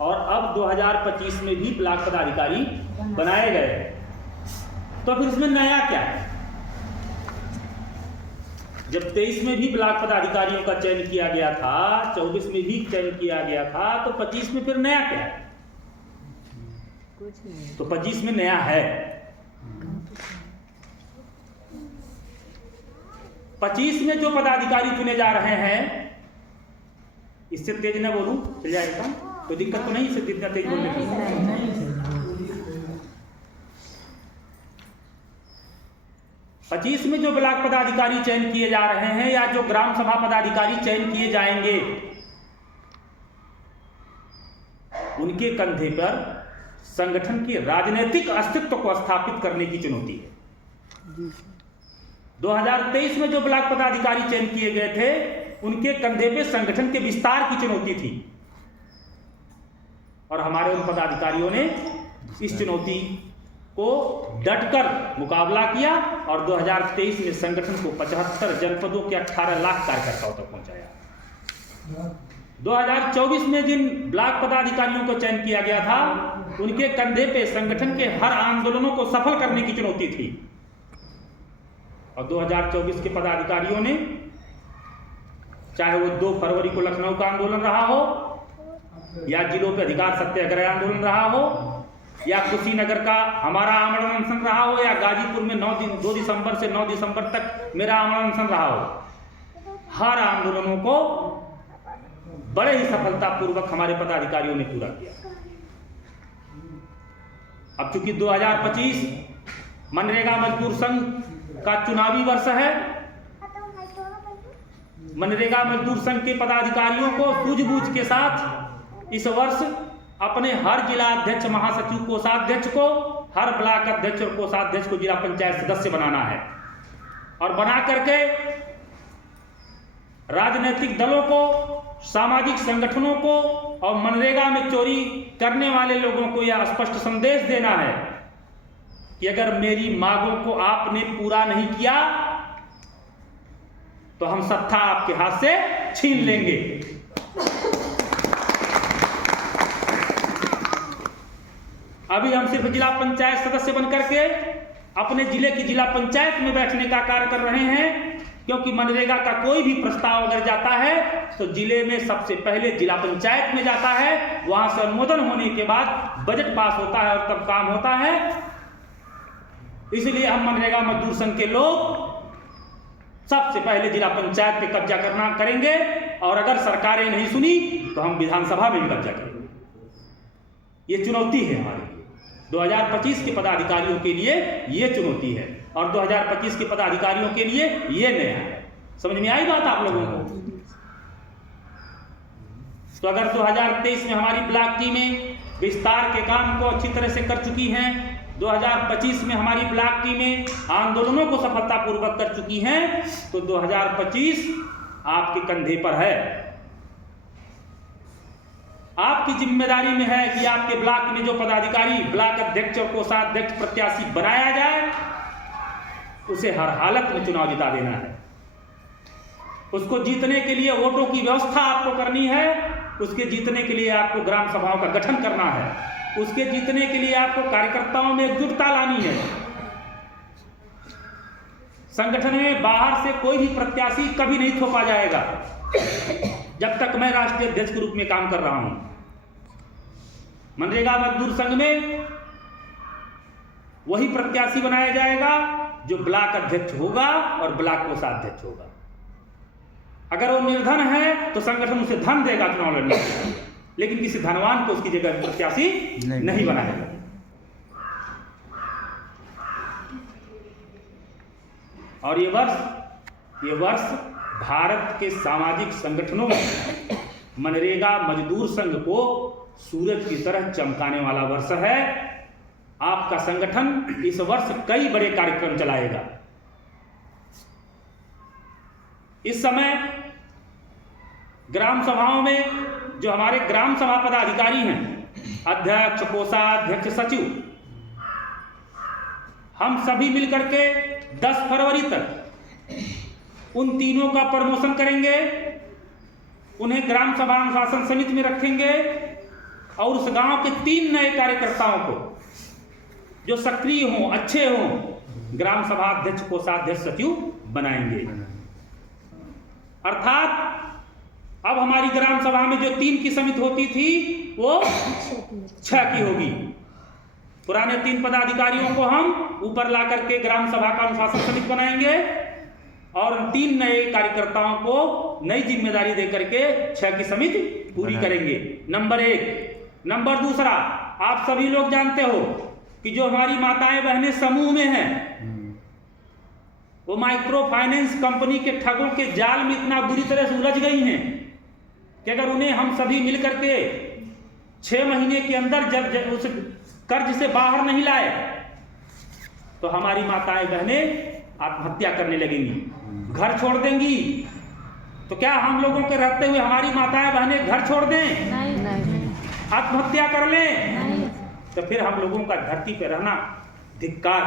और अब 2025 में भी ब्लॉक पदाधिकारी बनाए गए। तो फिर इसमें नया क्या है? जब 23 में भी ब्लॉक पदाधिकारियों का चयन किया गया था, 24 में भी चयन किया गया था, तो 25 में फिर नया क्या है? कुछ नहीं। तो 25 में नया है। 25 में जो पदाधिकारी चुने जा रहे हैं, इससे तेज न बोलूं, चल जाएगा? कोई दिक्कत तो नहीं इससे जितना तेज बोलने की? 25 में जो ब्लॉक पदाधिकारी चयन किए जा रहे हैं या जो ग्राम सभा पदाधिकारी चयन किए जाएंगे, उनके कंधे पर संगठन के राजनीतिक अस्तित्व को स्थापित करने की चुनौती है। 2023 में जो ब्लॉक पदाधिकारी चयन किए गए थे, उनके कंधे पे संगठन के विस्तार की चुनौती थी और हमारे उन पदाधिकारियों ने इस चुनौती को डटकर मुकाबला किया और 2023 में संगठन को 75 जनपदों के 18 लाख कार्यकर्ताओं तक पहुंचाया। 2024 में जिन ब्लॉक पदाधिकारियों को चयन किया गया था, उनके कंधे पे संगठन के हर आंदोलनों को सफल करने की चुनौती थी और 2024 के पदाधिकारियों ने, चाहे वो 2 फरवरी को लखनऊ का आंदोलन रहा हो या जिलों पे अधिकार सत्याग्रह आंदोलन रहा हो या कुशीनगर का हमारा आमरण अनशन रहा हो या गाजीपुर में 2 दिसंबर से 9 दिसंबर तक मेरा आमरण अनशन रहा हो, हर आंदोलनों को बड़े ही सफलतापूर्वक हमारे पदाधिकारियों ने पूरा किया। अब चूंकि 2025 मनरेगा मजदूर संघ का चुनावी वर्ष है, मनरेगा मजदूर संघ के पदाधिकारियों को सूझबूझ के साथ इस वर्ष अपने हर जिला अध्यक्ष, महासचिव, कोषाध्यक्ष को, हर ब्लॉक अध्यक्ष और कोषाध्यक्ष को जिला पंचायत सदस्य बनाना है और बना करके राजनीतिक दलों को, सामाजिक संगठनों को और मनरेगा में चोरी करने वाले लोगों को यह स्पष्ट संदेश देना है कि अगर मेरी मांगों को आपने पूरा नहीं किया तो हम सत्ता आपके हाथ से छीन लेंगे। अभी हम सिर्फ जिला पंचायत सदस्य बनकर के अपने जिले की जिला पंचायत में बैठने का कार्य कर रहे हैं, क्योंकि मनरेगा का कोई भी प्रस्ताव अगर जाता है तो जिले में सबसे पहले जिला पंचायत में जाता है, वहां से अनुमोदन होने के बाद बजट पास होता है और तब काम होता है। इसलिए हम मनरेगा मजदूर संघ के लोग सबसे पहले जिला पंचायत पे कब्जा करना करेंगे और अगर सरकारें नहीं सुनी तो हम विधानसभा में भी कब्जा करेंगे। ये चुनौती है हमारे लिए, 2025 के पदाधिकारियों के लिए ये चुनौती है और 2025 के पदाधिकारियों के लिए ये नया है। समझ में आई बात आप लोगों को? तो अगर 2023 में हमारी ब्लॉक टीमें विस्तार के काम को अच्छी तरह से कर चुकी हैं, 2025 में हमारी ब्लॉक टीमें आंदोलनों को सफलतापूर्वक कर चुकी हैं, तो 2025 आपके कंधे पर है। आपकी जिम्मेदारी में है कि आपके ब्लॉक में जो पदाधिकारी, ब्लॉक अध्यक्ष और कोषाध्यक्ष प्रत्याशी बनाया जाए, उसे हर हालत में चुनाव जिता देना है। उसको जीतने के लिए वोटों की व्यवस्था आपको करनी है, उसके जीतने के लिए आपको ग्राम सभाओं का गठन करना है, उसके जीतने के लिए आपको कार्यकर्ताओं में एकजुटता लानी है। संगठन में बाहर से कोई भी प्रत्याशी कभी नहीं थोपा जाएगा जब तक मैं राष्ट्रीय अध्यक्ष के रूप में काम कर रहा हूं। मनरेगा मजदूर संघ में वही प्रत्याशी बनाया जाएगा जो ब्लॉक अध्यक्ष होगा और ब्लॉक कोषाध्यक्ष होगा। अगर वो निर्धन है तो संगठन उसे धन देगा चुनाव लड़ने के लिए, लेकिन किसी धनवान को उसकी जगह प्रत्याशी नहीं बनाएगा। और ये वर्ष भारत के सामाजिक संगठनों में मनरेगा मजदूर संघ को सूरज की तरह चमकाने वाला वर्ष है। आपका संगठन इस वर्ष कई बड़े कार्यक्रम चलाएगा। इस समय ग्राम सभाओं में जो हमारे ग्राम सभा पदाधिकारी हैं, अध्यक्ष, कोषाध्यक्ष, सचिव, हम सभी मिलकर के 10 फरवरी तक उन तीनों का प्रमोशन करेंगे, उन्हें ग्राम सभा अनुशासन समिति में रखेंगे और उस गांव के 3 नए कार्यकर्ताओं को जो सक्रिय हों, अच्छे हों, ग्राम सभा अध्यक्ष, कोषाध्यक्ष, सचिव बनाएंगे। अर्थात अब हमारी ग्राम सभा में जो 3 की समिति होती थी वो 6 की होगी। पुराने 3 पदाधिकारियों को हम ऊपर ला करके ग्राम सभा का अनुशासन समिति बनाएंगे और 3 नए कार्यकर्ताओं को नई जिम्मेदारी देकर के 6 की समिति पूरी करेंगे। नंबर 1। नंबर दूसरा, आप सभी लोग जानते हो कि जो हमारी माताएं बहनें समूह में हैं, वो माइक्रो फाइनेंस कंपनी के ठगों के जाल में इतना बुरी तरह से उलझ गई हैं कि अगर उन्हें हम सभी मिलकर के 6 महीने के अंदर जब उस कर्ज से बाहर नहीं लाए तो हमारी माताएं बहनें आत्महत्या करने लगेंगी, घर छोड़ देंगी। तो क्या हम लोगों के रहते हुए हमारी माताएं बहनें घर छोड़ दें? नहीं। आत्महत्या कर लें? नहीं। तो फिर हम लोगों का धरती पर रहना धिक्कार।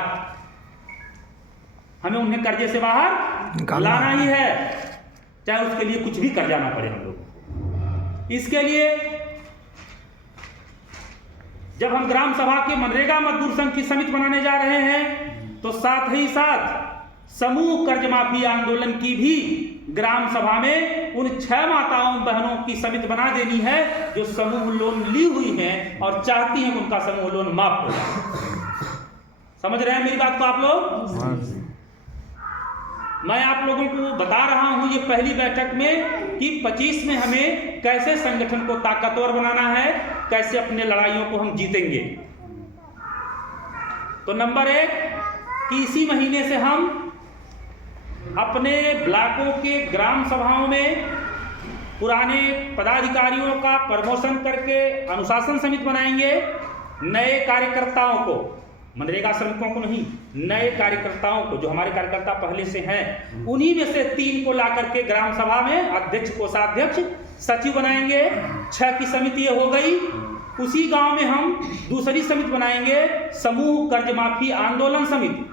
हमें उन्हें कर्जे से बाहर लाना ही है, चाहे उसके लिए कुछ भी कर जाना पड़े हम लोगों को। इसके लिए जब हम ग्राम सभा के मनरेगा मजदूर संघ की समिति बनाने जा रहे हैं तो साथ ही साथ समूह कर्ज माफी आंदोलन की भी ग्राम सभा में उन 6 माताओं बहनों की समिति बना देनी है जो समूह लोन ली हुई हैं और चाहती हैं उनका समूह लोन माफ हो जाए। समझ रहे हैं मेरी बात को आप लोग? मैं आप लोगों को बता रहा हूं ये पहली बैठक में कि 25 में हमें कैसे संगठन को ताकतवर बनाना है, कैसे अपने लड़ाइयों को हम जीतेंगे। तो नंबर 1 कि इसी महीने से हम अपने ब्लॉकों के ग्राम सभाओं में पुराने पदाधिकारियों का प्रमोशन करके अनुशासन समिति बनाएंगे। नए कार्यकर्ताओं को, मनरेगा श्रमिकों को नहीं, नए कार्यकर्ताओं को, जो हमारे कार्यकर्ता पहले से हैं, उन्हीं में से 3 को ला करके ग्राम सभा में अध्यक्ष, कोषाध्यक्ष, सचिव बनाएंगे। 6 की समिति ये हो गई। उसी गांव में हम दूसरी समिति बनाएंगे, समूह कर्ज माफी आंदोलन समिति।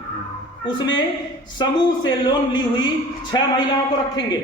उसमें समूह से लोन ली हुई 6 महिलाओं को रखेंगे।